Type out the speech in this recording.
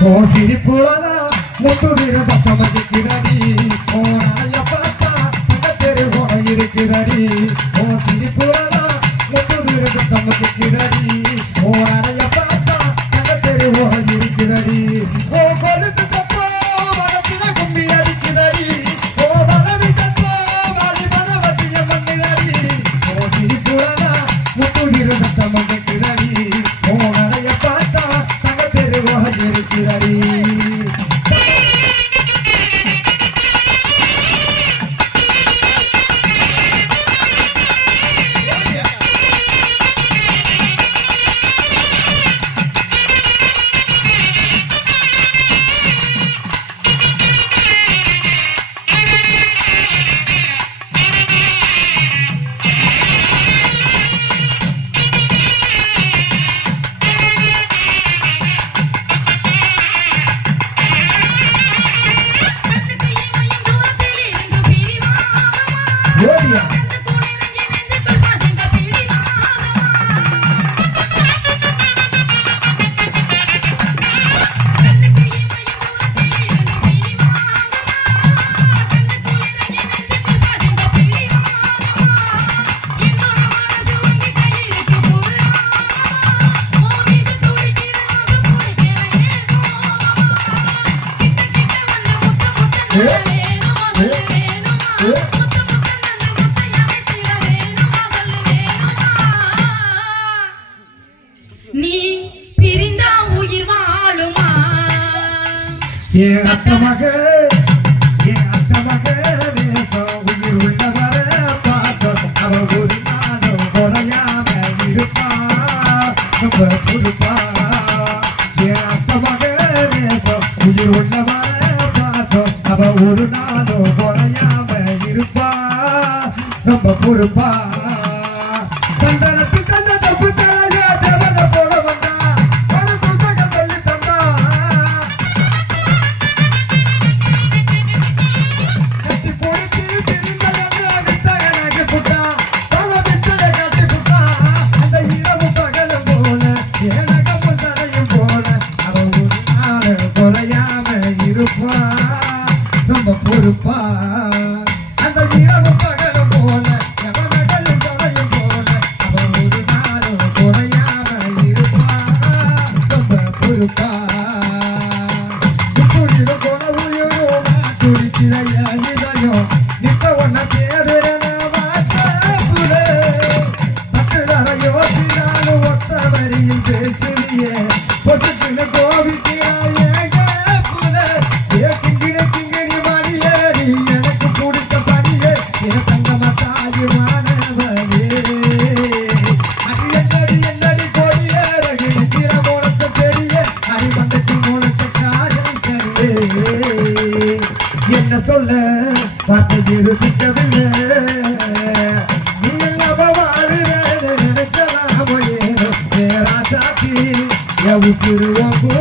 ஓ சிரிப்புலதான் முத்துதிர சத்தம் கேட்கிறடி ஓ நாய பார்த்தா தெரு போல இருக்கிறடி. ஓ சிரிப்புலதான் முத்துதிர சத்தம் கேட்கிறடி ஓ நாய பார்த்தா தெரு போல இருக்கிறடி. ஓ கொலுசு சத்தோ மனத்தில பிரிந்தா உயிர் வாழுமா? என் அத்தமக என் அத்தமக உயிர் உள்ளவர பாசம் அவ ஒரு நாளும் குறையாம இருப்பா ரொம்ப என் உயிர் உள்ளவர அவ ஒரு நாளும் குறையாம இருப்பா ரொம்ப பொறுப்பா சந்தனத்தில் தந்த தப்பு தரக தேவத போல வந்தா ஒரு சுத்தக தள்ளி தந்தா கட்டி பொறுத்து திருந்தலன்னு வித்தகனாகி புட்டா. பல வித்தையை காட்டி புட்டா. அந்த இரவு பகலும் போல, ஏனகமும் போல, அவ ஒரு நாள் குறையாம இருப்பா. ரொம்ப பொறுப்பா? அந்த இரவு பகலும் போல எவனகலும் தரையும் போல அவ ஒரு நாள் குறையாம இருப்பா? ரொம்ப பொறுப்பா? துடிக்கிற இதயம். நித்த உன்னை தேடுறேன் பத்து ஒத்த வரியில் பொசுக்குன்னு என்ன சொல்ல? வார்த்தை ருசிக்கவில்லை நீ இல்லாம வாழுறேன்னு நினைக்கலாம் ஏனோ? பேராசாத்தி என்